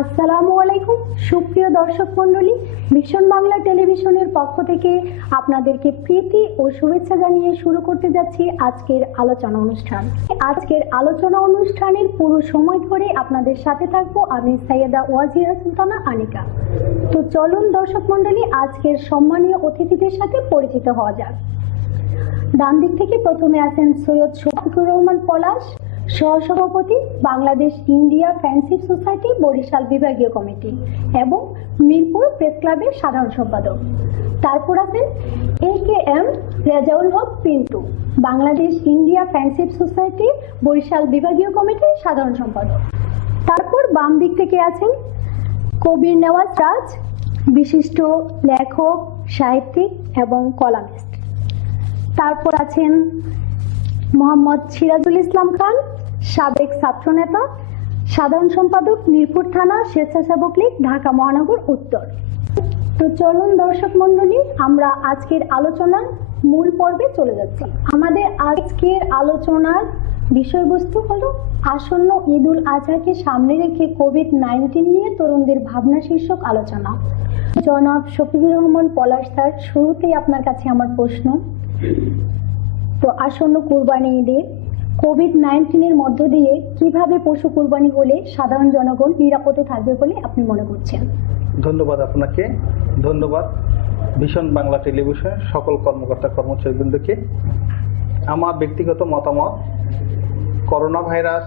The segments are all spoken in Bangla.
আসসালামু আলাইকুম সুপ্রিয় দর্শক মণ্ডলী, ভীষণ বাংলা টেলিভিশনের পক্ষ থেকে আপনাদেরকে প্রীতি ও শুভেচ্ছা জানিয়ে শুরু করতে যাচ্ছি আজকের আলোচনা অনুষ্ঠান। আজকের আলোচনা অনুষ্ঠানের পুরো সময় ধরে আপনাদের সাথে থাকবো আমি সৈয়দা ওয়াজিরা সুলতানা আনিকা। তো চলুন দর্শক মণ্ডলী, আজকের সম্মানীয় অতিথিদের সাথে পরিচিত হওয়া যাক। ডান দিক থেকে প্রথমে আছেন সৈয়দ শফিকুর রহমান পলাশ, সহসভাপতি Bangladesh India fancy society Barishal বিভাগীয় কমিটি এবং মিরপুর প্রেস ক্লাবের সাধারণ সম্পাদক। তারপর আছেন AKM Rezaul Haque Pintu, Bangladesh India fancy society Barishal বিভাগীয় কমিটির সাধারণ সম্পাদক। তারপর বাম দিক থেকে আছেন কবির নেওয়াজ রাজ, বিশিষ্ট লেখক, সাহিত্যিক এবং কলামিস্ট। তারপর আছেন মোহাম্মদ সিরাজুল ইসলাম খান, সাবেক ছাত্রনেতা, সাধারণ সম্পাদক মিরপুর থানা স্বেচ্ছাসেবক লীগ, ঢাকা মহানগর উত্তর। তো চলুন দর্শক মণ্ডলী, আমরা আজকের আলোচনার মূল পর্বে চলে যাচ্ছি। আমাদের আজকের আলোচনার বিষয়বস্তু হলো আসন্ন ঈদুল আজহাকে সামনে রেখে কোভিড-19 নিয়ে তরুণদের ভাবনা শীর্ষক আলোচনা। জনাব শফিকুর রহমান পলাশ স্যার, শুরুতেই আপনার কাছে আমার প্রশ্ন, তো আসন্ন কুরবানি ঈদে কোভিড-19 মধ্য দিয়ে কিভাবে পশু কুরবানি হলে সাধারণ জনগণ নিরাপদে থাকবে বলে আপনি মনে করছেন? ধন্যবাদ আপনাকে, ধন্যবাদ ভীষণ বাংলা টেলিভিশনের সকল কর্মকর্তা কর্মচারীবৃন্দকে। আমার ব্যক্তিগত মতামত, করোনা ভাইরাস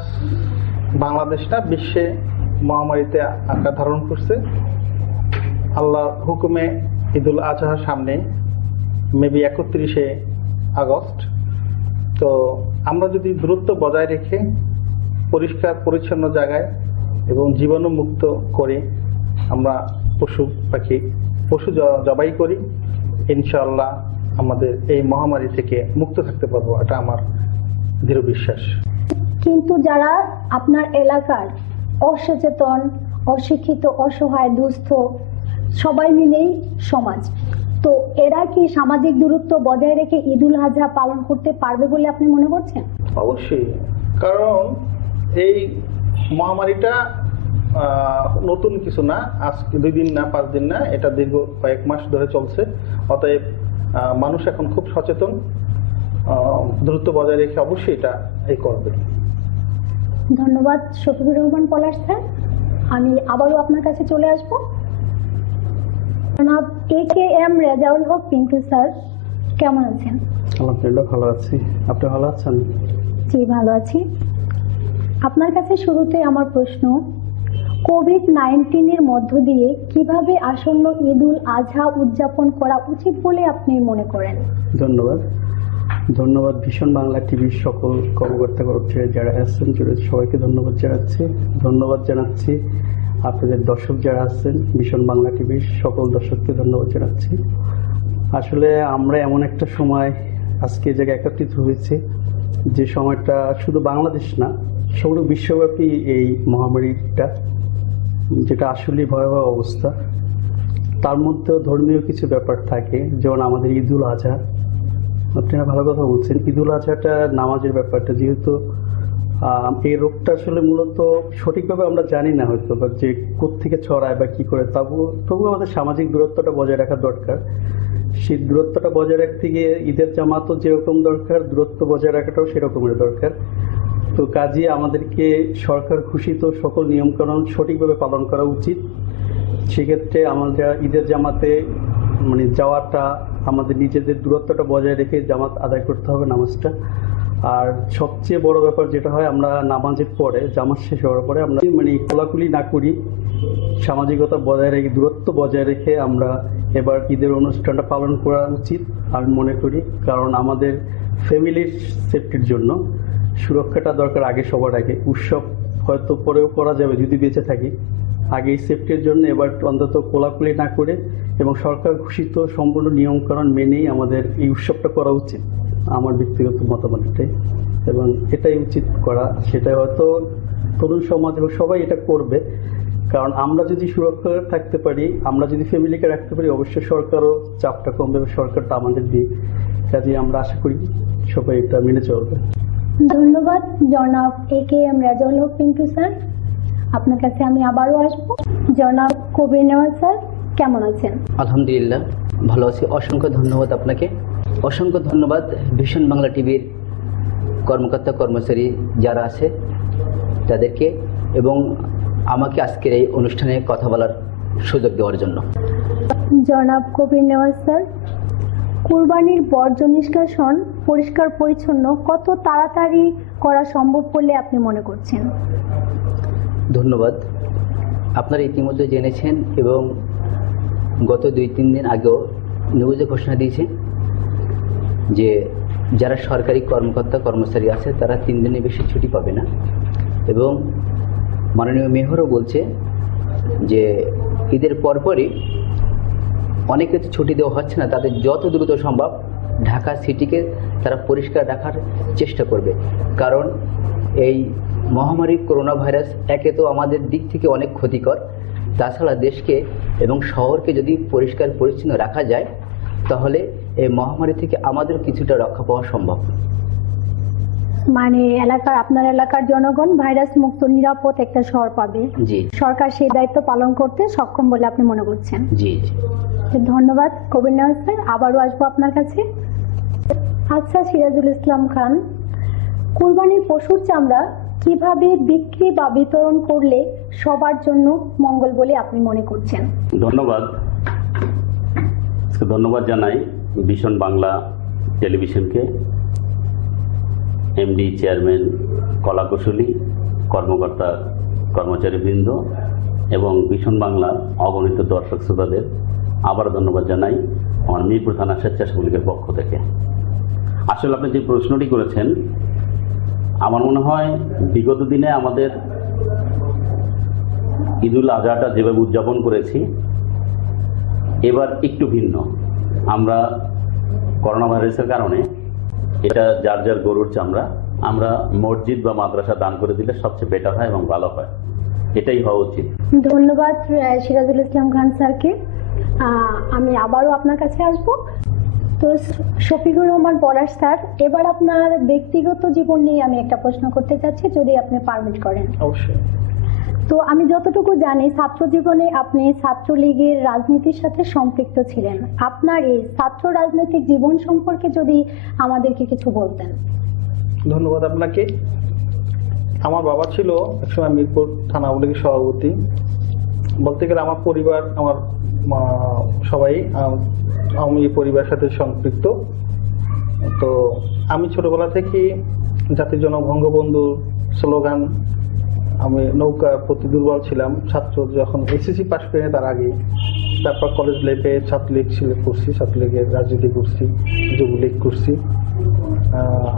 বাংলাদেশটা বিশ্বে মহামারীতে আকার ধারণ করছে। আল্লাহর হুকুমে ঈদুল আজহার সামনে মেবি 31শে আগস্ট। তো আমরা যদি দূরত্ব বজায় রেখে পরিষ্কার পরিচ্ছন্ন জায়গায় এবং জীবাণুমুক্ত করে আমরা পশু জবাই করি, ইনশাআল্লাহ আমাদের এই মহামারী থেকে মুক্ত থাকতে পারবো, এটা আমার দৃঢ় বিশ্বাস। কিন্তু যারা আপনার এলাকার অসচেতন, অশিক্ষিত, অসহায়, দুস্থ সবাই মিলেই সমাজ, তো এরা কি সামাজিক দূরত্ব বজায় রেখে ঈদুল আজহা পালন করতে পারবে বলে আপনি মনে করছেন? অবশ্যই, কারণ এই মহামারীটা নতুন কিছু না, আজকে 2 দিন না 5 দিন না, এটা দীর্ঘ কয়েক মাস ধরে চলছে। অতএব মানুষ এখন খুব সচেতন, দূরত্ব বজায় রেখে অবশ্যই এটা করবে। ধন্যবাদ শফিকুর রহমান পলাশ স্যার। আমি আবারও আপনার কাছে চলে আসবো। জনাব AKM রেজাউল হক পিন্টু স্যার, কেমন আছেন? আলহামদুলিল্লাহ ভালো আছি, আপনি ভালো আছেন? জি ভালো আছি। আপনার কাছে শুরুতে আমার প্রশ্ন, কোভিড-19 মধ্য দিয়ে কিভাবে আসন্ন ঈদুল আজহা উদযাপন করা উচিত বলে আপনি মনে করেন? ধন্যবাদ ভীষণ বাংলা টিভির সকল কর্মকর্তা কর্মচারী যারা আছেন, সবাইকে ধন্যবাদ জানাচ্ছি। আপনাদের দর্শক যারা আছেন, ভীষণ বাংলা টিভির সকল দর্শককে ধন্যবাদ জানাচ্ছি। আসলে আমরা এমন একটা সময় আজকে এই জায়গায় একত্রিত হয়েছে, যে সময়টা শুধু বাংলাদেশ না, সমগ্র বিশ্বব্যাপী এই মহামারীটা, যেটা আসলে ভয়াবহ অবস্থা। তার মধ্যেও ধর্মীয় কিছু ব্যাপার থাকে, যেমন আমাদের ঈদুল আজহা। আপনারা ভালো কথা বলছেন, ঈদুল আজহাটা নামাজের ব্যাপারটা, যেহেতু এই রোগটা আসলে মূলত সঠিকভাবে আমরা জানি না হয়তো, বা যে কোত্থেকে ছড়ায় বা কি করে, তবু আমাদের সামাজিক দূরত্বটা বজায় রাখা দরকার। সেই দূরত্বটা বজায় রাখতে গিয়ে ঈদের জামাতও যেরকম দরকার, দূরত্ব বজায় রাখাটাও সেরকমের দরকার। তো কাজে আমাদেরকে সরকার ঘোষিত সকল নিয়মকানুন সঠিকভাবে পালন করা উচিত। সেক্ষেত্রে আমাদের ঈদের জামাতে যাওয়াটা, আমাদের নিজেদের দূরত্বটা বজায় রেখে জামাত আদায় করতে হবে, নামাজটা। আর সবচেয়ে বড় ব্যাপার যেটা হয়, আমরা নামাজের পরে, জামাত শেষ হওয়ার পরে আমরা কোলাকুলি না করি, সামাজিকতা বজায় রেখে, দূরত্ব বজায় রেখে আমরা এবার ঈদের অনুষ্ঠানটা পালন করা উচিত আমি মনে করি। কারণ আমাদের ফ্যামিলির সেফটির জন্য সুরক্ষাটা দরকার আগে, সবার আগে। উৎসব হয়তো পরেও করা যাবে যদি বেঁচে থাকি, আগে এই সেফটির জন্য এবার অন্তত কোলাকুলি না করে এবং সরকার ঘোষিত সম্পূর্ণ নিয়মকানুন মেনেই আমাদের এই উৎসবটা করা উচিত, আমার ব্যক্তিগত মতামত এটাই। এবং এটাই উচিত করা, সেটা হয়তো তরুণ সমাজ এবং সবাই এটা করবে। কারণ আমরা যদি সুরক্ষা থাকতে পারি, আমরা যদি ফ্যামিলিকে রাখতে পারি, অবশ্যই সরকারও চাপটা কমবে, সরকারটা আমাদের দিয়ে। কাজে আমরা আশা করি সবাই এটা মেনে চলবে। ধন্যবাদ জনাব AKM রেজাউল হক পিন্টু স্যার। আপনার কাছে আমি আবারও আসবো। জনাব কবির নেওয়াজ স্যার, কেমন আছেন? আলহামদুলিল্লাহ, ভালো আছি। অসংখ্য ধন্যবাদ আপনাকে। অসংখ্য ধন্যবাদ ভিশন বাংলা টিভির কর্মকর্তা কর্মচারী যারা আছে তাদেরকে, এবং আমাকে আজকের এই অনুষ্ঠানে কথা বলার সুযোগ দেওয়ার জন্য। জনাব কবির নেওয়াজ স্যার, কুরবানির বর্জ্য নিষ্কাশন পরিষ্কার পরিচ্ছন্ন কত তাড়াতাড়ি করা সম্ভব বলে আপনি মনে করছেন? ধন্যবাদ। আপনারা ইতিমধ্যে জেনেছেন এবং গত 2-3 দিন আগেও নিউজে ঘোষণা দিয়েছেন যে যারা সরকারি কর্মকর্তা কর্মচারী আছে তারা 3 দিনের বেশি ছুটি পাবে না, এবং মাননীয় মেয়রও বলছে যে ঈদের পরপরই অনেকে তো ছুটি দেওয়া হচ্ছে না, তাদের যত দ্রুত সম্ভব ঢাকা সিটিকে তারা পরিষ্কার রাখার চেষ্টা করবে। কারণ এই মহামারী করোনা ভাইরাস একে তো আমাদের দিক থেকে অনেক ক্ষতিকর, তাছাড়া দেশকে এবং শহরকে যদি পরিষ্কার পরিচ্ছন্ন রাখা যায় তাহলে এই মহামারী থেকে আমাদের কিছুটা রক্ষা পাওয়া সম্ভব। মানে আপনার এলাকার জনগণ ভাইরাস মুক্ত নিরাপদ একটা শহর পাবে। জি সরকার সেই দায়িত্ব পালন করতে সক্ষম বলে আপনি মনে করছেন? জি জি। ধন্যবাদ কবির নেওয়াজ স্যার, আবারও আসবো আপনার কাছে। আচ্ছা সিরাজুল ইসলাম খান, কুরবানির পশুর চামড়া কিভাবে বিক্রি বা বিতরণ করলে সবার জন্য মঙ্গল বলে আপনি মনে করছেন? ধন্যবাদ। ধন্যবাদ জানাই ভিশন বাংলা টেলিভিশনকে, এমডি, চেয়ারম্যান, কলাকুশলী, কর্মকর্তা কর্মচারীবৃন্দ এবং ভিশন বাংলার অগণিত দর্শক শ্রোতাদের আবার ধন্যবাদ জানাই আমার মিরপুর থানা স্বেচ্ছাসেবক লীগের পক্ষ থেকে। আসলে আপনি যে প্রশ্নটি করেছেন, আমার মনে হয় বিগত দিনে আমাদের ঈদুল আজহাটা যেভাবে উদযাপন করেছি এবার একটু ভিন্ন। আমরা করোনা ভাইরাসের কারণে এটা যার যার গরুর চামড়া আমরা মসজিদ বা মাদ্রাসা দান করে দিলে সবচেয়ে বেটার হয় এবং ভালো হয়, এটাই হওয়া উচিত। ধন্যবাদ সিরাজুল ইসলাম খান স্যারকে। আমি আবারও আপনার কাছে আসব। তো শফিকুর রহমান পলাশ স্যার, এবার আপনার ব্যক্তিগত জীবন নিয়ে আমি একটা প্রশ্ন করতে চাচ্ছি, যদি আপনি পারমিট করেন। অবশ্যই। তো আমি যতটুকু জানি ছাত্র জীবনে আপনি ছাত্রলীগের রাজনীতির সাথে সম্পৃক্ত ছিলেন। আপনার এই ছাত্র রাজনৈতিক জীবন সম্পর্কে যদি আমাদেরকে কিছু বলতেন। ধন্যবাদ আপনাকে। আমার বাবা ছিল একসময় মিরপুর থানা আওয়ামী লীগের সভাপতি। বলতে গেলে আমার পরিবার, আমার সবাই আওয়ামী লীগ পরিবারের সাথে সম্পৃক্ত। তো আমি ছোটবেলা থেকে জাতির জনক বঙ্গবন্ধুর স্লোগান, আমি নৌকার প্রতি দুর্বল ছিলাম ছাত্র যখন এসএসসি পাস করে তার আগে। তারপর কলেজ লাইফে ছাত্রলীগ করছি, ছাত্রলীগের রাজনীতি করছি, যুবলীগ করছি।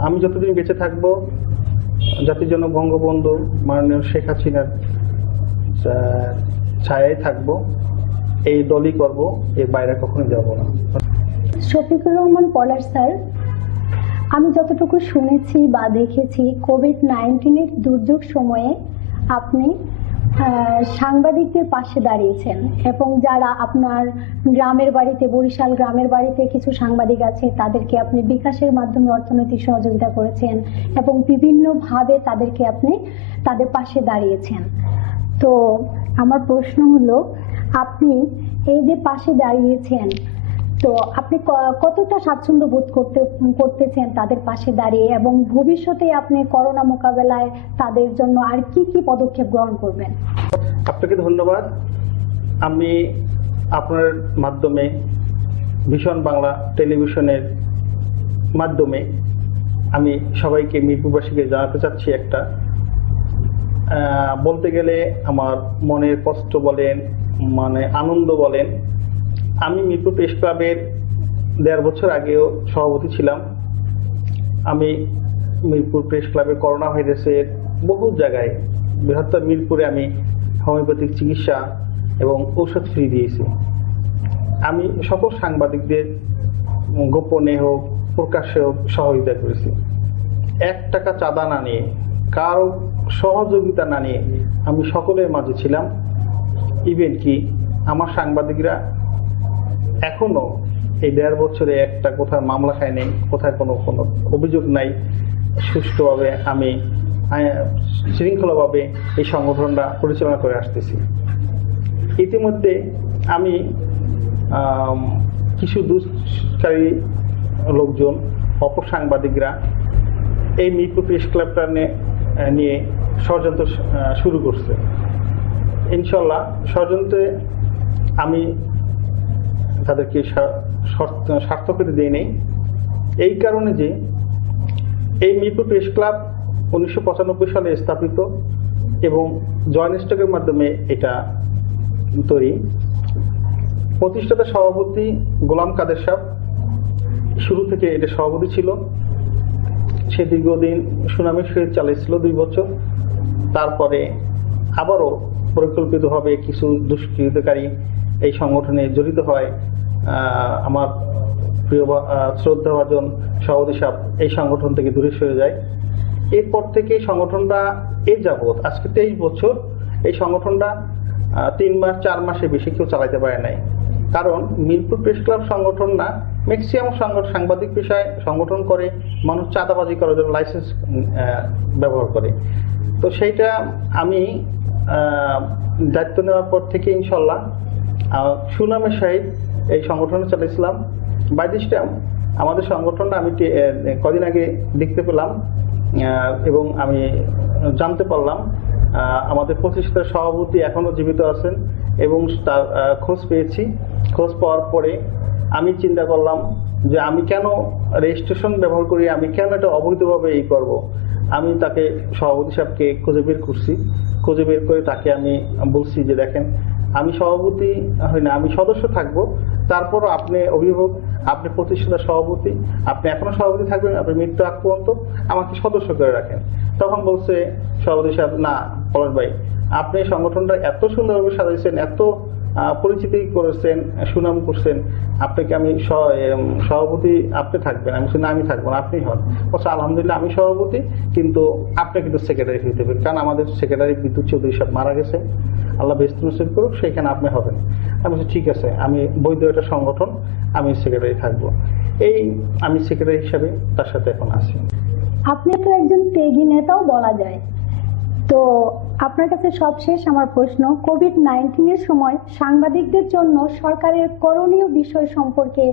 আমি যতদিন বেঁচে থাকবো জাতির জনক বঙ্গবন্ধু মাননীয় শেখ হাসিনার ছায়ায় থাকবো, এই দলই করবো, এর বাইরে কখনো যাব না। শফিকুর রহমান পলাশ স্যার, আমি যতটুকু শুনেছি বা দেখেছি কোভিড-19 দুর্যোগ সময়ে আপনি সাংবাদিকদের পাশে দাঁড়িয়েছেন, এবং যারা আপনার গ্রামের বাড়িতে, বরিশাল গ্রামের বাড়িতে কিছু সাংবাদিক আছে তাদেরকে আপনি বিকাশের মাধ্যমে অর্থনৈতিক সহযোগিতা করেছেন এবং বিভিন্নভাবে তাদেরকে আপনি তাদের পাশে দাঁড়িয়েছেন। তো আমার প্রশ্ন হলো, আপনি এই যে পাশে দাঁড়িয়েছেন, তো আপনি কতটা স্বাচ্ছন্দ্য বোধ করতেছেন তাদের পাশে দাঁড়িয়ে, এবং ভবিষ্যতে আপনি করোনা মোকাবেলায় তাদের জন্য আর কি কি পদক্ষেপ গ্রহণ করবেন? আপনাকে ধন্যবাদ। আমি আপনার মাধ্যমে, ভিশন বাংলা টেলিভিশনের মাধ্যমে আমি সবাইকে, মিরপুরবাসীকে জানাতে চাচ্ছি একটা, বলতে গেলে আমার মনের কষ্ট বলেন, মানে আনন্দ বলেন। আমি মিরপুর প্রেস ক্লাবের 1.5 বছর আগেও সভাপতি ছিলাম। আমি মিরপুর প্রেস ক্লাবে করোনা ভাইরাসের বহু জায়গায়, বৃহত্তর মিরপুরে আমি হোমিওপ্যাথিক চিকিৎসা এবং ঔষধ ফ্রি দিয়েছি। আমি সকল সাংবাদিকদের গোপনে হোক প্রকাশ্যে হোক সহযোগিতা করেছি। 1 টাকা চাঁদা না নিয়ে, কারো সহযোগিতা না নিয়ে আমি সকলের মাঝে ছিলাম। ইভেন কি আমার সাংবাদিকরা এখনো এই 1.5 বছরে একটা কোথাও মামলা খায় নেই, কোথায় কোনো অভিযোগ নাই। সুষ্ঠুভাবে আমি শৃঙ্খলাভাবে এই সংগঠনটা পরিচালনা করে আসতেছি। ইতিমধ্যে আমি কিছু দুষ্কারী লোকজন, অপসাংবাদিকরা এই মিরপুর প্রেস ক্লাবটা নিয়ে ষড়যন্ত্র শুরু করছে। ইনশাল্লাহ ষড়যন্ত্রে আমি তাদেরকে সার্থকতা দিয়ে নেই, এই কারণে যে এই মিরপুর প্রেস ক্লাব 1995 সালে স্থাপিত এবং জয়েন্ট স্টকের মাধ্যমে এটা তৈরি। প্রতিষ্ঠাতা সভাপতি গোলাম কাদের সাহেব শুরু থেকে এটা সভাপতি ছিল। সে দীর্ঘদিন সুনামের সহিত চালিয়েছিল 2 বছর। তারপরে আবারও পরিকল্পিতভাবে কিছু দুষ্কৃতকারী এই সংগঠনে জড়িত হয়। আমার প্রিয় শ্রদ্ধাভাজন সভাপতি সাহেব এই সংগঠন থেকে দূরে সরে যায়। এরপর থেকে সংগঠনটা যাবৎ আজকে 23 বছর এই সংগঠনটা 3 মাস 4 মাসের বেশি কেউ চালাতে পারে নাই। কারণ মিরপুর প্রেস ক্লাব সংগঠন না, ম্যাক্সিমাম সাংবাদিক পেশায় সংগঠন করে, মানুষ চাঁদাবাজি করার জন্য লাইসেন্স ব্যবহার করে। তো সেইটা আমি দায়িত্ব নেওয়ার পর থেকে ইনশাল্লাহ সুনামের সহিত এই সংগঠন চালিয়েছিলাম। বাই দিস টাইম আমাদের সংগঠনটা আমি কদিন আগে দেখতে পেলাম এবং আমি জানতে পারলাম আমাদের প্রতিষ্ঠাতা সভাপতি এখনো জীবিত আছেন এবং তার খোঁজ পেয়েছি। খোঁজ পাওয়ার পরে আমি চিন্তা করলাম যে আমি কেন রেজিস্ট্রেশন ব্যবহার করি, আমি কেন এটা অবৈধভাবে করব। আমি তাকে সভাপতি সাহেবকে খুঁজে বের করছি। খুঁজে বের করে তাকে আমি বলছি যে দেখেন, আমি সভাপতি হই না, আমি সদস্য থাকবো, তারপরও আপনি অভিভাবক, আপনি প্রতিষ্ঠাতা সভাপতি, আপনি এখনো সভাপতি থাকবেন, আপনি মৃত্যু আগ পর্যন্ত আমাকে সদস্য করে রাখেন। তখন বলছে সভাপতি সাহেব, না পলাশ ভাই, আপনি সংগঠনটা এত সুন্দরভাবে সাজাইছেন, এত পরিচিতি করেছেন, সুনাম করছেন, আপনাকে আমি সভাপতি আপনি থাকবেন। আমি না, আমি থাকবো না, আপনি হন। বলছে আলহামদুলিল্লাহ আমি সভাপতি, কিন্তু আপনি কিন্তু সেক্রেটারি হইতে পারেন, কারণ আমাদের সেক্রেটারি বিদ্যুৎ চৌধুরী সাহেব মারা গেছে, আল্লাহ বেস্ত নসিব করুক, সেখানে আপনি হবেন। আমি বলছি ঠিক আছে, আমি বৈধ একটা সংগঠন, আমি সেক্রেটারি থাকবো। আমি সেক্রেটারি হিসাবে তার সাথে এখন আছি। আপনি তো একজন ত্যাগী নেতাও বলা যায়। তো আপনার কাছে সবশেষ আমার প্রশ্ন, কোভিড-19 এর সময় সাংবাদিকদের জন্য সরকারের করণীয় বিষয় সম্পর্কে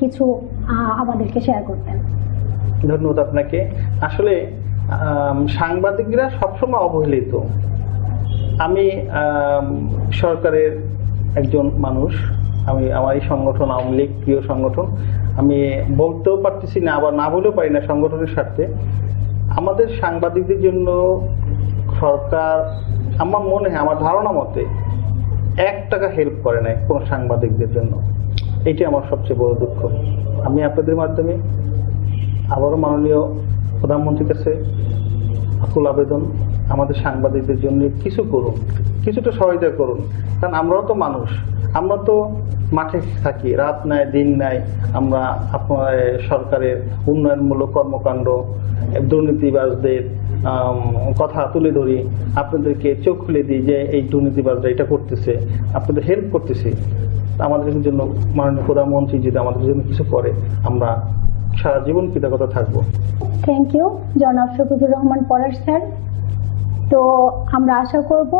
কিছু আমাদেরকে শেয়ার করতেন। ধন্যবাদ আপনাকে। আসলে সাংবাদিকরা সবসময় অবহেলিত। আমি সরকারের একজন মানুষ, আমি আমার এই সংগঠন আওয়ামী লীগ প্রিয় সংগঠন, আমি বলতেও পারতেছি না, আবার না বলেও পারি না সংগঠনের স্বার্থে। আমাদের সাংবাদিকদের জন্য সরকার, আমার মনে হয়, আমার ধারণা মতে 1 টাকা হেল্প করে নাই কোনো সাংবাদিকদের জন্য। এটি আমার সবচেয়ে বড় দুঃখ। আমি আপনাদের মাধ্যমে আবারও মাননীয় প্রধানমন্ত্রীর কাছে আকুল আবেদন, আমাদের সাংবাদিকদের জন্য কিছু করুন, কিছুটা সহায়তা করুন। কারণ আমরাও তো মানুষ, আমরা তো মাঠে থাকি, রাত নাই দিন নাই, আমরা আপনার সরকারের উন্নয়নমূলক কর্মকাণ্ড, দুর্নীতিবাজদের কথা তুলে ধরি, আপনাদেরকে চোখ খুলে দিই যে এই দুর্নীতিবাজরা এটা করতেছে, আপনাদের হেল্প করতেছি। আমাদের জন্য মাননীয় প্রধানমন্ত্রী যদি আমাদের জন্য কিছু করে, আমরা সারা জীবন কৃতজ্ঞতা থাকবো। থ্যাংক ইউ জনাব শফিকুর রহমান পলাশ স্যার। তো আমরা আশা করব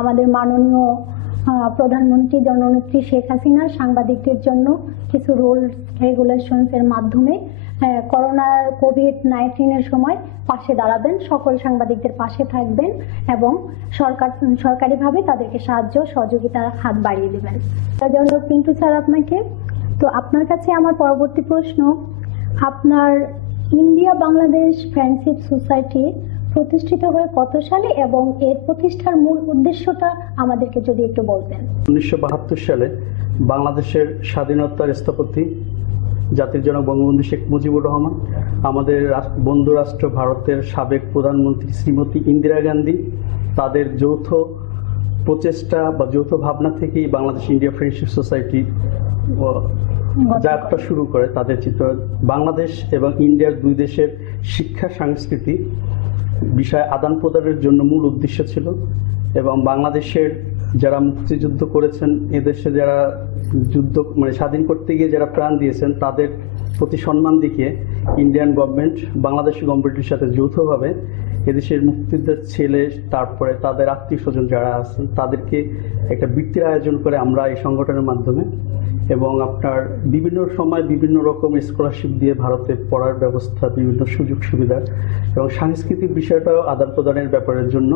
আমাদের মাননীয় প্রধানমন্ত্রী জননেত্রী শেখ হাসিনা সাংবাদিকদের জন্য কিছু রুলস রেগুলেশনস এর মাধ্যমে করোনার কোভিড-19 এর সময় পাশে দাঁড়াবেন, সকল সাংবাদিকদের পাশে থাকবেন এবং সরকারিভাবে তাদেরকে সাহায্য সহযোগিতার হাত বাড়িয়ে দেবেন। জনাব পিন্টু স্যার আপনাকে। তো আপনার কাছে আমার পরবর্তী প্রশ্ন, আপনার ইন্ডিয়া বাংলাদেশ ফ্রেন্ডশিপ সোসাইটি প্রতিষ্ঠিত হয়ে কত সালে এবং এর প্রতিষ্ঠার মূল উদ্দেশ্যটা আমাদেরকে যদি একটু বলতেন। 1972 সালে বাংলাদেশের স্বাধীনতার স্থপতি জাতির জনক বঙ্গবন্ধু শেখ মুজিবুর রহমান, আমাদের বন্ধু রাষ্ট্র ভারতের সাবেক প্রধানমন্ত্রী শ্রীমতী ইন্দিরা গান্ধী, তাদের যৌথ প্রচেষ্টা বা যৌথ ভাবনা থেকেই বাংলাদেশ ইন্ডিয়া ফ্রেন্ডশিপ সোসাইটি যাত্রা শুরু করে। তাদের চিত্র বাংলাদেশ এবং ইন্ডিয়ার 2 দেশের শিক্ষা সংস্কৃতি বিষয় আদান প্রদানের জন্য মূল উদ্দেশ্য ছিল এবং বাংলাদেশের যারা মুক্তিযুদ্ধ করেছেন, এদেশে যারা যুদ্ধ স্বাধীন করতে গিয়ে যারা প্রাণ দিয়েছেন, তাদের প্রতি সম্মান দেখিয়ে ইন্ডিয়ান গভর্নমেন্ট বাংলাদেশি গভর্নমেন্টের সাথে যৌথভাবে এদেশের মুক্তিযোদ্ধার ছেলে, তারপরে তাদের আত্মীয় স্বজন যারা আছেন তাদেরকে একটা বৃত্তির আয়োজন করে আমরা এই সংগঠনের মাধ্যমে, এবং আপনার বিভিন্ন সময় বিভিন্ন রকম স্কলারশিপ দিয়ে ভারতে পড়ার ব্যবস্থা, বিভিন্ন সুযোগ সুবিধা এবং সাংস্কৃতিক বিষয়টাও আদান প্রদানের ব্যাপারের জন্য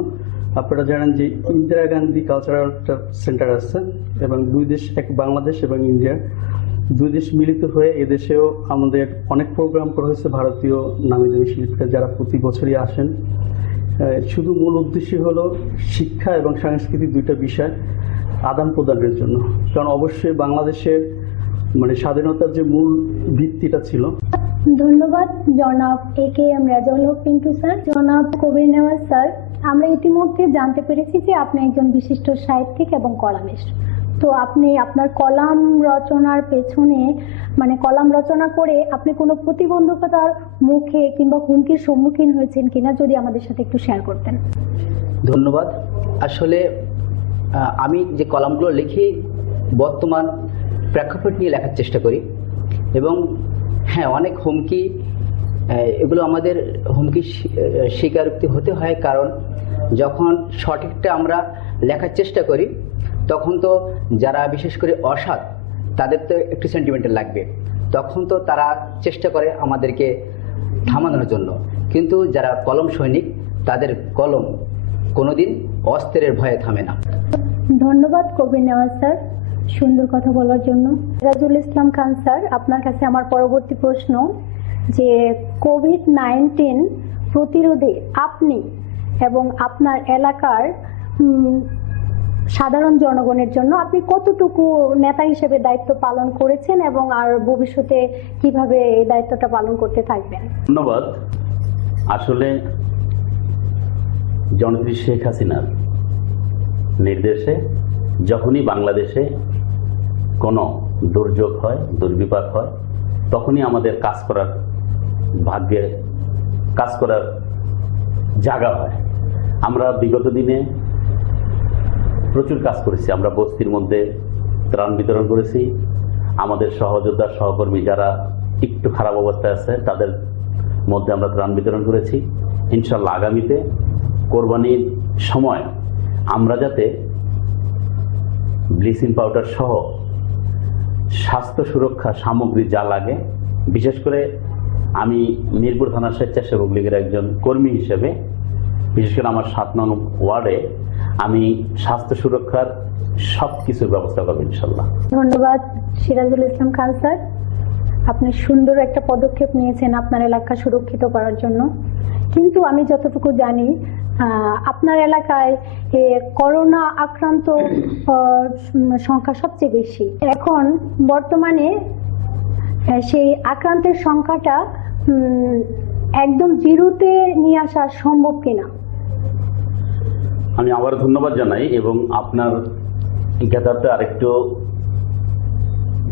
আপনারা জানেন যে ইন্দিরা গান্ধী কালচারাল সেন্টার আছে, এবং দুই দেশ, এক বাংলাদেশ এবং ইন্ডিয়া, দুই দেশ মিলিত হয়ে এদেশেও আমাদের অনেক প্রোগ্রাম করা হয়েছে ভারতীয় নামী দামি শিল্পীরা যারা প্রতি বছরই আসেন। শুধু মূল উদ্দেশ্য হলো শিক্ষা এবং সাংস্কৃতিক দুইটা বিষয় আদান প্রদানের জন্য, কারণ অবশ্যই বাংলাদেশের মানে স্বাধীনতার যে মূল ভিত্তিটা ছিল। ধন্যবাদ জনাব AKM রেজাউল হক পিন্টু স্যার। জনাব কবির নেওয়াজ স্যার, আমরা ইতিমধ্যে জানতে পেরেছি যে আপনি একজন বিশিষ্ট সাহিত্যিক এবং কলামিস্ট। তো আপনি আপনার কলাম রচনার পেছনে, মানে কলাম রচনা করে আপনি কোনো প্রতিবন্ধকতার মুখে কিংবা হুমকির সম্মুখীন হয়েছেন কিনা, যদি আমাদের সাথে একটু শেয়ার করতেন। ধন্যবাদ। আসলে আমি যে কলামগুলো লিখি বর্তমান প্রেক্ষাপট নিয়ে লেখার চেষ্টা করি, এবং হ্যাঁ, অনেক হুমকি, এগুলো আমাদের হুমকি স্বীকারোক্তি হতে হয়, কারণ যখন সঠিকটা আমরা লেখার চেষ্টা করি তখন তো যারা বিশেষ করে অসৎ তাদের তো একটু সেন্টিমেন্টাল লাগবে, তখন তো তারা চেষ্টা করে আমাদেরকে থামানোর জন্য, কিন্তু যারা কলম সৈনিক তাদের কলম কোনোদিন অস্ত্রের ভয়ে থামে না। ধন্যবাদ কবির নেওয়াজ স্যার সুন্দর কথা বলার জন্য। রাজুল ইসলাম খান স্যার, আপনার কাছে আমার পরবর্তী প্রশ্ন যে কোভিড-19 প্রতিরোধে আপনি এবং আপনার এলাকার সাধারণ জনগণের জন্য আপনি কতটুকু নেতা হিসেবে দায়িত্ব পালন করেছেন এবং আর ভবিষ্যতে কিভাবে এই দায়িত্বটা পালন করতে থাকবেন? ধন্যবাদ। আসলে জননেত্রী শেখ হাসিনার নির্দেশে যখনই বাংলাদেশে কোনো দুর্যোগ হয়, দুর্বিপাক হয়, তখনই আমাদের কাজ করার ভাগ্যে কাজ করার জায়গা হয়। আমরা বিগত দিনে প্রচুর কাজ করেছি। আমরা বস্তির মধ্যে ত্রাণ বিতরণ করেছি। আমাদের সহযোদ্ধা সহকর্মী যারা একটু খারাপ অবস্থায় আছে তাদের মধ্যে আমরা ত্রাণ বিতরণ করেছি। ইনশাল্লাহ আগামীতে কোরবানির সময় আমরা যাতে ব্লিচিং পাউডার সহ স্বাস্থ্য সুরক্ষা সামগ্রী যা লাগে, বিশেষ করে আমি মিরপুর থানার স্বেচ্ছাসেবক লীগের একজন কর্মী হিসেবে, বিশেষ করে আমার 7 নং ওয়ার্ডে আমি স্বাস্থ্য সুরক্ষার সব কিছুর ব্যবস্থা করবো ইনশাল্লাহ। ধন্যবাদ সিরাজুল ইসলাম খান স্যার, আপনি সুন্দর একটা পদক্ষেপ নিয়েছেন আপনার এলাকা সুরক্ষিত করার জন্য। কিন্তু আমি যতটুকু জানি আপনার এলাকায় করোনা আক্রান্ত সংখ্যা সবচেয়ে বেশি। এখন বর্তমানে সেই আক্রান্তের সংখ্যাটা একদম জিরোতে নিয়ে আসা সম্ভব কিনা? আমি আবার ধন্যবাদ জানাই, এবং আপনার জ্ঞাতার্থে আরেকটু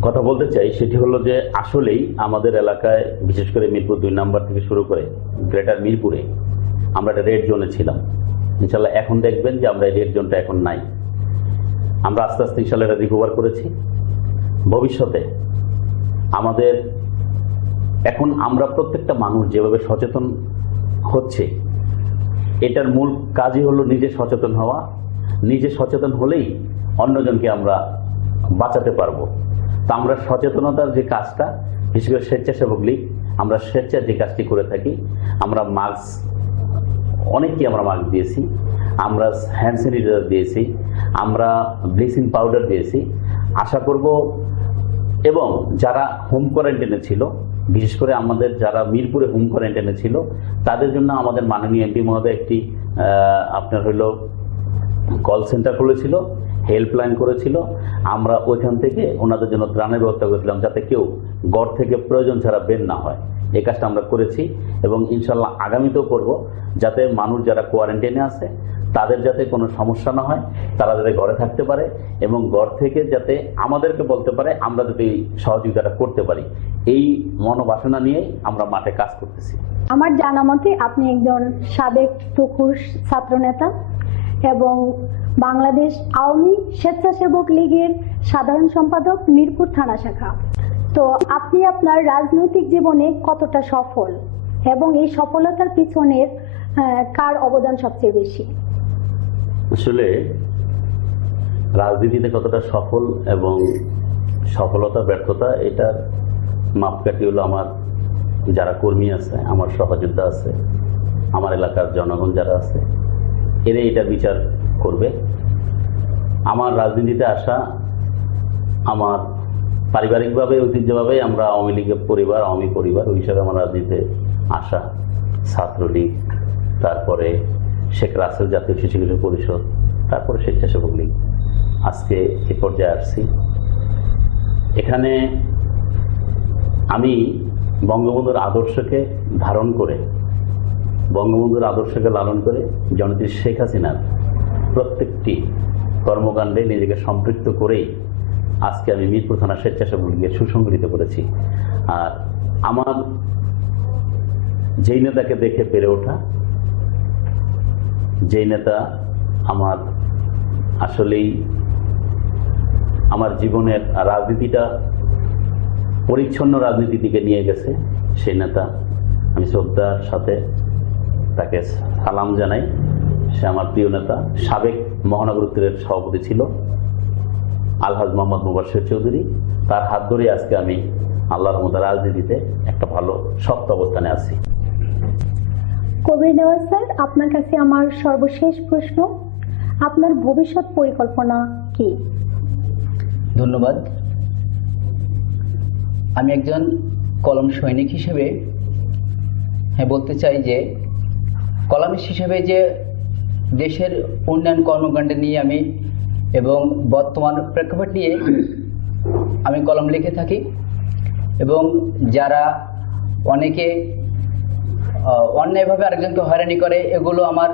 কথা বলতে চাই। সেটি হলো যে আসলেই আমাদের এলাকায়, বিশেষ করে মিরপুর 2 নম্বর থেকে শুরু করে গ্রেটার মিরপুরে আমরা একটা রেড জোনে ছিলাম। ইনশাল্লাহ এখন দেখবেন যে আমরা এই রেড জোনটা এখন নাই। আমরা আস্তে আস্তে ইনশাল্লাহ এটা রিকভার করেছি। ভবিষ্যতে আমাদের এখন আমরা প্রত্যেকটা মানুষ যেভাবে সচেতন হচ্ছে, এটার মূল কাজই হলো নিজে সচেতন হওয়া। নিজে সচেতন হলেই অন্যজনকে আমরা বাঁচাতে পারবো। তা আমরা সচেতনতার যে কাজটা, বিশেষ করে স্বেচ্ছাসেবক লীগ, আমরা স্বেচ্ছায় যে কাজটি করে থাকি, আমরা মাস্ক, অনেককে আমরা মাস্ক দিয়েছি, আমরা হ্যান্ড স্যানিটাইজার দিয়েছি, আমরা ব্লিচিং পাউডার দিয়েছি। আশা করব, এবং যারা হোম কোয়ারেন্টাইনে ছিল, বিশেষ করে আমাদের যারা মিরপুরে হোম কোয়ারেন্টাইনে ছিল, তাদের জন্য আমাদের মাননীয় এমপি মহোদয় একটি আপনার হলো কল সেন্টার খুলেছিল, হেল্পলাইন করেছিল। আমরা ওইখান থেকে ওনাদের জন্য ত্রাণের ব্যবস্থা করেছিলাম, যাতে কেউ ঘর থেকে প্রয়োজন ছাড়া বের না হয়। এই কাজটা আমরা করেছি, এবং ইনশাল্লাহ আগামীতেও করব, যাতে মানুষ যারা কোয়ারেন্টাইনে আছে তাদের যাতে কোনো সমস্যা না হয়, তারা যাতে ঘরে থাকতে পারে, এবং ঘর থেকে যাতে আমাদেরকে বলতে পারে, আমরা যাতে এই সহযোগিতাটা করতে পারি। এই মনোবাসনা নিয়েই আমরা মাঠে কাজ করতেছি। আমার জানা মতে আপনি একজন সাবেক তুখুর ছাত্রনেতা এবং বাংলাদেশ আওয়ামী স্বেচ্ছাসেবক লীগের সাধারণ সম্পাদক, মিরপুর থানা শাখা। তো আপনি আপনার রাজনৈতিক জীবনে কতটা সফল এবং এই সফলতার পিছনের কার অবদান সবচেয়ে বেশি? আসলে রাজনীতিতে কতটা সফল এবং সফলতা ব্যর্থতা এটার মাপকাঠি হলো আমার যারা কর্মী আছে, আমার সহযোদ্ধা আছে, আমার এলাকার জনগণ যারা আছে, এরা এটা বিচার করবে। আমার রাজনীতিতে আসা আমার পারিবারিকভাবে ঐতিহ্যভাবে আমরা আওয়ামী লীগের পরিবার, আওয়ামী পরিবার ওই হিসাবে আমার রাজনীতিতে আসা, ছাত্রলীগ, তারপরে শেখ রাসেল জাতীয় শিশু পরিষদ, তারপরে স্বেচ্ছাসেবক লীগ, আজকে এ পর্যায়ে আসছি। এখানে আমি বঙ্গবন্ধুর আদর্শকে ধারণ করে, বঙ্গবন্ধুর আদর্শকে লালন করে জননেত্রী শেখ হাসিনার প্রত্যেকটি কর্মকাণ্ডে নিজেকে সম্পৃক্ত করেই আজকে আমি মিরপুর থানা স্বেচ্ছাসেবক লীগের সুসংগঠিত করেছি। আর আমার যেই নেতাকে দেখে পেরে ওঠা, যেই নেতা আমার আসলেই আমার জীবনের রাজনীতিটা পরিচ্ছন্ন রাজনীতির দিকে নিয়ে গেছে, সেই নেতা আমি শ্রদ্ধার সাথে তাকে সালাম জানাই। সে আমার প্রিয় নেতা, সাবেক মহানগর উত্তরের সভাপতি ছিল আলহাজ মোহাম্মদ মুবাশশির চৌধুরী। তার হাত ধরে আজকে আমি আল্লাহর রহমতে রাজনীতিতে একটা ভালো শক্ত অবস্থানে আছি। কবির নেওয়াজ স্যার, আপনার কাছে আমার সর্বশেষ প্রশ্ন, আপনার ভবিষ্যৎ পরিকল্পনা কি? ধন্যবাদ। আমি একজন কলম সৈনিক হিসেবে বলতে চাই যে কলামিস্ট হিসেবে যে দেশের উন্নয়ন কর্মকাণ্ড নিয়ে আমি এবং বর্তমান প্রেক্ষাপট নিয়ে আমি কলম লিখে থাকি, এবং যারা অনেকে অন্যায়ভাবে আরেকজনকে হয়রানি করে, এগুলো আমার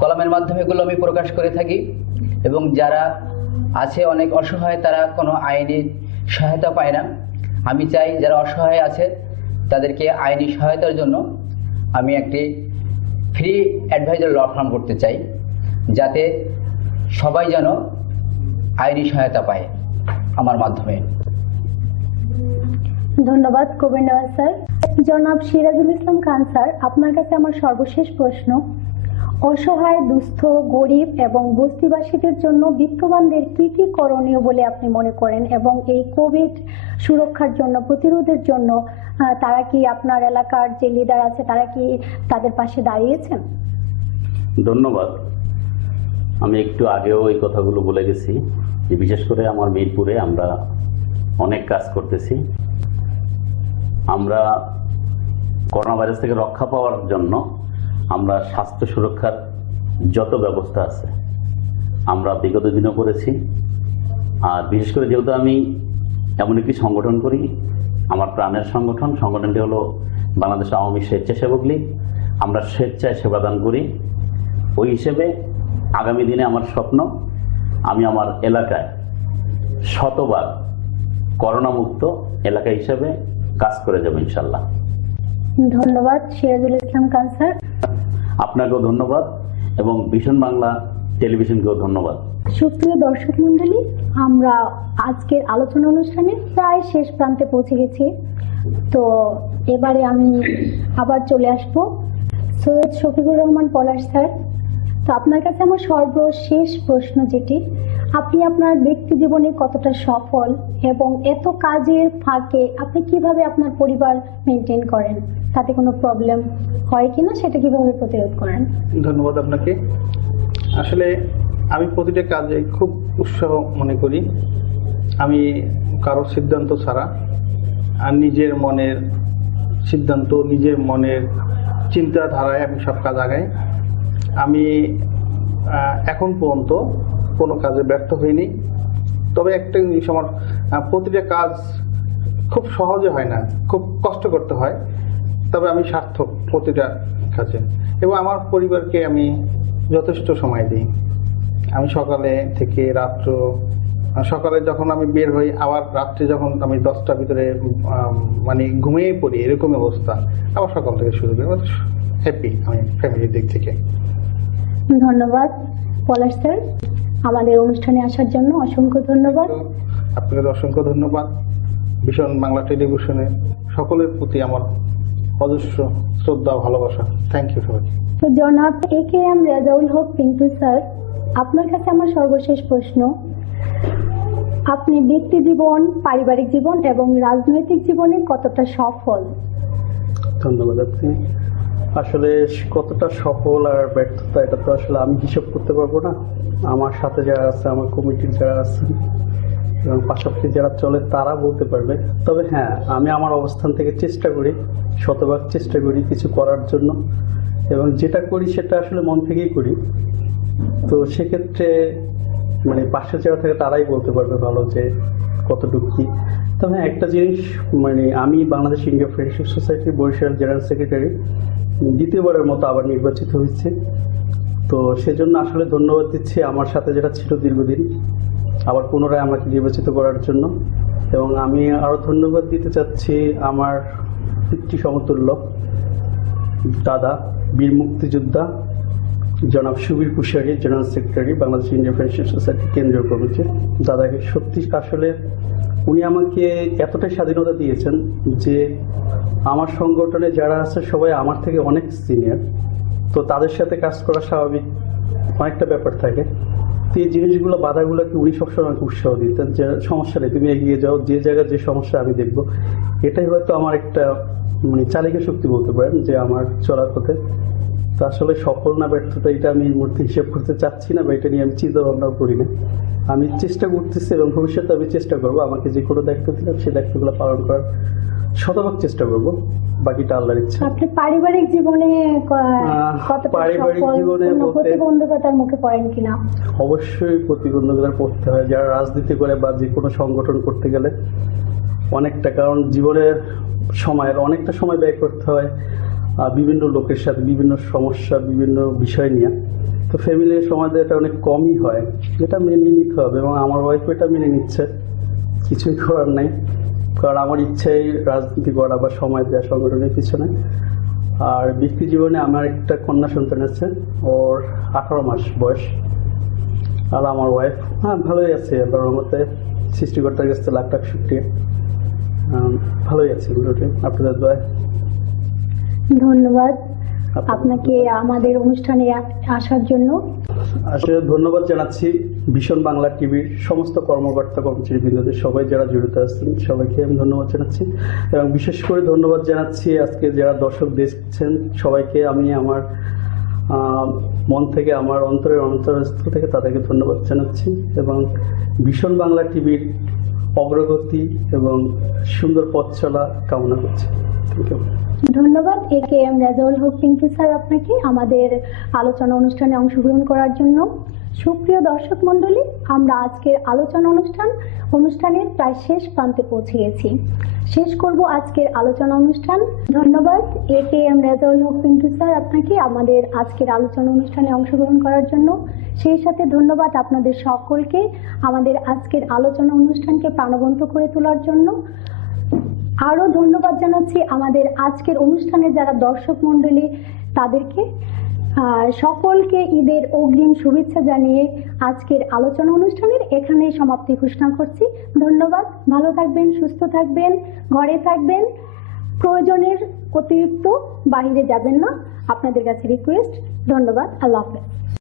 কলমের মাধ্যমে এগুলো আমি প্রকাশ করে থাকি। এবং যারা আছে অনেক অসহায়, তারা কোনো আইনি সহায়তা পায় না, আমি চাই যারা অসহায় আছে তাদেরকে আইনি সহায়তার জন্য আমি একটি ফ্রি অ্যাডভাইজার ল ফার্ম করতে চাই, যাতে সবাই যেন আইনি সহায়তা পায় আমার মাধ্যমে। ধন্যবাদ কবির নেওয়াজ স্যার। জনাব সিরাজুল ইসলাম খান স্যার, আপনার কাছে আমার সর্বশেষ প্রশ্ন, অসহায়, দুস্থ, গরিব এবং বস্তিবাসীদের জন্য বিত্তবানদের কি কি করণীয় বলে আপনি মনে করেন, এবং এই কোভিড সুরক্ষার জন্য, প্রতিরোধের জন্য তারা কি, আপনার এলাকার যে লিডার আছে তারা কি তাদের পাশে দাঁড়িয়েছেন? ধন্যবাদ। আমি একটু আগেও এই কথাগুলো বলে গেছি যে বিশেষ করে আমার মিরপুরে আমরা অনেক কাজ করতেছি। আমরা করোনা ভাইরাস থেকে রক্ষা পাওয়ার জন্য আমরা স্বাস্থ্য সুরক্ষার যত ব্যবস্থা আছে আমরা বিগত দিনও করেছি। আর বিশেষ করে যেহেতু আমি এমন একটি সংগঠন করি, আমার প্রাণের সংগঠনটি হলো বাংলাদেশ আওয়ামী স্বেচ্ছাসেবক লীগ। আমরা স্বেচ্ছায় সেবাদান করি। ওই হিসেবে আগামী দিনে আমার স্বপ্ন, আমি আমার এলাকায় শতভাগ করোনা মুক্ত এলাকা হিসেবে কাজ করে যাব ইনশাল্লাহ। ধন্যবাদ সিরাজুল ইসলাম খান স্যার। আপনাকেও ধন্যবাদ এবং ভিশন বাংলা টেলিভিশনকেও ধন্যবাদ। সুপ্রিয় দর্শক মন্ডলী, আমরা আজকের আলোচনা অনুষ্ঠানে প্রায় শেষ প্রান্তে পৌঁছে গেছি। তো এবারে আমি আবার চলে আসব সৈয়দ শফিকুর রহমান পলাশ স্যার। তো আপনার কাছে আমার সর্বশেষ প্রশ্ন যেটি, আপনি আপনার ব্যক্তি জীবনে কতটা সফল এবং এত কাজের ফাঁকে আপনি কিভাবে আপনার পরিবার মেনটেন করেন, তাতে কোনো প্রবলেম হয় কিনা সেটা কিভাবে প্রতিরোধ করেন? ধন্যবাদ আপনাকে। আসলে আমি প্রতিটা কাজে খুব উৎসাহ মনে করি। আমি কারোর সিদ্ধান্ত ছাড়া আর নিজের মনের সিদ্ধান্ত, নিজের মনের চিন্তাধারায় আমি সব কাজ আগাই। আমি এখন পর্যন্ত কোনো কাজে ব্যর্থ হইনি। তবে একটা জিনিস, আমার প্রতিটা কাজ খুব সহজে হয় না, খুব কষ্ট করতে হয়। তবে আমি সার্থক প্রতিটা কাজে, এবং আমার পরিবারকে আমি যথেষ্ট সময় দিই। আমি সকালে থেকে রাত্র, সকালে যখন আমি বের হই, আবার রাত্রে যখন আমি 10টার ভিতরে মানে ঘুমিয়ে পড়ি, এরকম অবস্থা। আবার সকাল থেকে শুরু করি, হ্যাপি আমি ফ্যামিলির দিক থেকে। ধন্যবাদ পলাশ স্যার, আমাদের অনুষ্ঠানে আসার জন্য অসংখ্য ধন্যবাদ। আপনাকে অসংখ্য ধন্যবাদ। ভীষণ বাংলা টেলিভিশনে সকলের প্রতি আমার অজস্র শ্রদ্ধা ও ভালোবাসা। থ্যাংক ইউ সবাইকে। তো জনাব AKM রেজাউল হক পিন্টু স্যার, আপনার কাছে আমার সর্বশেষ প্রশ্ন, আপনি ব্যক্তি জীবন, পারিবারিক জীবন এবং রাজনৈতিক জীবনে কতটা সফল? ধন্যবাদ আপনি। আসলে কতটা সফল আর ব্যর্থতা এটা তো আসলে আমি হিসাব করতে পারবো না। আমার সাথে যারা আছে, আমার কমিটির যারা আছেন এবং পাশাপাশি যারা চলে তারা বলতে পারবে। তবে হ্যাঁ, আমি আমার অবস্থান থেকে চেষ্টা করি, শতভাগ চেষ্টা করি কিছু করার জন্য, এবং যেটা করি সেটা আসলে মন থেকেই করি। তো সেক্ষেত্রে মানে পাশে যারা থাকে তারাই বলতে পারবে ভালো যে কতটুকু কি। তবে একটা জিনিস, মানে আমি বাংলাদেশ ইন্ডিয়া ফ্রেন্ডশিপ সোসাইটির বরিশাল জেনারেল সেক্রেটারি দ্বিতীয়বারের মতো আবার নির্বাচিত হয়েছে। তো সেজন্য আসলে ধন্যবাদ দিচ্ছি আমার সাথে যারা ছিল দীর্ঘদিন, আবার পুনরায় আমাকে নির্বাচিত করার জন্য। এবং আমি আরও ধন্যবাদ দিতে চাচ্ছি আমার পিতৃ সমতুল্য দাদা, বীর মুক্তিযোদ্ধা জনাব সুবীর কুশারি, general secretary Bangladesh India friendship society কেন্দ্রীয় কমিটি। দাদাকে সত্যি আসলে উনি আমাকে এতটাই স্বাধীনতা দিয়েছেন যে আমার সংগঠনে যারা আছে সবাই আমার থেকে অনেক সিনিয়র, তো তাদের সাথে কাজ করা স্বাভাবিক অনেকটা ব্যাপার থাকে। তো এই জিনিসগুলো, বাধাগুলোকে উনি সবসময় আমাকে উৎসাহ দিতেন যে সমস্যা নেই, তুমি এগিয়ে যাও, যে জায়গায় যে সমস্যা আমি দেখবো। এটাই হয়তো আমার একটা মানে চালিকা শক্তি বলতে পারেন যে আমার চলার পথে। তো আসলে সফল না ব্যর্থতা এটা আমি এই মুহূর্তে হিসেব করতে চাচ্ছি না, বা এটা নিয়ে আমি চিন্তা ভাবনাও করি না। আমি চেষ্টা করতেছি এবং ভবিষ্যতে আমি চেষ্টা করবো আমাকে যে কোনো দায়িত্ব দিলাম সেই দায়িত্বগুলো পালন করার শতভাগ চেষ্টা করবো, বাকিটা আল্লাহর ইচ্ছা। আপনি পারিবারিক জীবনে কতটা পারিবারিক সফল? জীবনে কোনো বলতে- প্রতিবন্ধকতার মুখে পড়েন কিনা? অবশ্যই প্রতিবন্ধকতার পড়তে হয় যারা রাজনীতি করে বা যে কোনো সংগঠন করতে গেলে অনেকটা, কারণ জীবনের সময়ের অনেকটা সময় ব্যয় করতে হয় বিভিন্ন লোকের সাথে, বিভিন্ন সমস্যা, বিভিন্ন বিষয় নিয়ে। তো ফ্যামিলির সময় এটা অনেক কমই হয়, যেটা মেনে নিতে হবে, এবং আমার ওয়াইফ এটা মেনে নিচ্ছে, কিছুই করার নাই। কারণ আমার ইচ্ছাই রাজনীতি করা বা সময় দেওয়া সংগঠনের পিছনে। আর ব্যক্তি জীবনে আমার একটা কন্যা সন্তান আছে, ওর 18 মাস বয়স। আর আমার ওয়াইফ ভালোই আছে, আল্লাহর রহমতে, সৃষ্টিকর্তার কাছে লাখ লাখ শুকরিয়া, ভালোই আছে মোটামুটি, আপনাদের দোয়ায়। ধন্যবাদ আপনাকে আমাদের অনুষ্ঠানে আসার জন্য। আসলে ধন্যবাদ জানাচ্ছি ভীষণ বাংলা টিভির সমস্ত কর্মকর্তা কর্মচারীবৃন্দদের, সবাই যারা জড়িত আছেন সবাইকে আমি ধন্যবাদ জানাচ্ছি। এবং বিশেষ করে ধন্যবাদ জানাচ্ছি আজকে যারা দর্শক দেখছেন সবাইকে, আমি আমার মন থেকে, আমার অন্তরের অন্তরস্থল থেকে তাদেরকে ধন্যবাদ জানাচ্ছি। এবং ভীষণ বাংলা টিভির অগ্রগতি এবং সুন্দর পথ চলা কামনা করছি। Thank you. ধন্যবাদ AKM রেজাউল হক পিন্টু স্যার আপনাকে আমাদের আলোচনা অনুষ্ঠানে অংশগ্রহণ করার জন্য। সুপ্রিয় দর্শক মণ্ডলী, আমরা আজকের আলোচনা অনুষ্ঠানের প্রায় শেষ প্রান্তে পৌঁছে গেছি। শেষ করব আজকের আলোচনা অনুষ্ঠান। ধন্যবাদ AKM রেজাউল হক পিন্টু স্যার আপনাকে আমাদের আজকের আলোচনা অনুষ্ঠানে অংশগ্রহণ করার জন্য। সেই সাথে ধন্যবাদ আপনাদের সকলকে আমাদের আজকের আলোচনা অনুষ্ঠানকে প্রাণবন্ত করে তোলার জন্য। আরও ধন্যবাদ জানাচ্ছি আমাদের আজকের অনুষ্ঠানে যারা দর্শক মণ্ডলী তাদেরকে। সকলকে ঈদের অগ্রিম শুভেচ্ছা জানিয়ে আজকের আলোচনা অনুষ্ঠানের এখানেই সমাপ্তি ঘোষণা করছি। ধন্যবাদ, ভালো থাকবেন, সুস্থ থাকবেন, ঘরে থাকবেন, প্রয়োজনের অতিরিক্ত বাইরে যাবেন না, আপনাদের কাছে রিকোয়েস্ট। ধন্যবাদ, আল্লাহ হাফেজ।